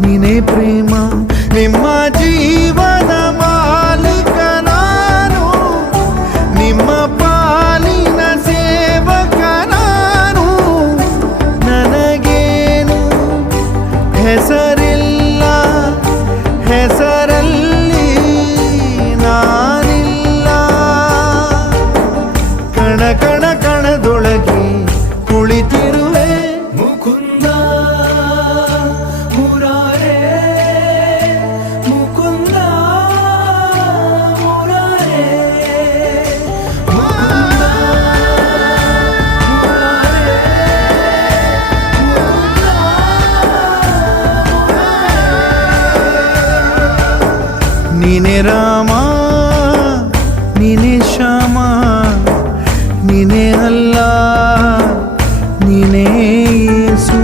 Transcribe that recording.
ನೀನೇ ಪ್ರೇಮ. ನಿಮ್ಮ ಜೀವನ ಮಾಲೀಕ ನಾನು. ನಿಮ್ಮ ಪಾಲಿನ ಸೇವಕ ನಾನು. ನನಗೇನು ಹೆಸರಿಲ್ಲ. ಹೆಸರಲ್ಲಿ ನಾನಿಲ್ಲ. ಕಣ ನೀನೆ ರಾಮ ನೀನೆ ಶ್ಯಾಮ ನೀನೆ ಅಲ್ಲ ನೀನೇ ಯೇಸು.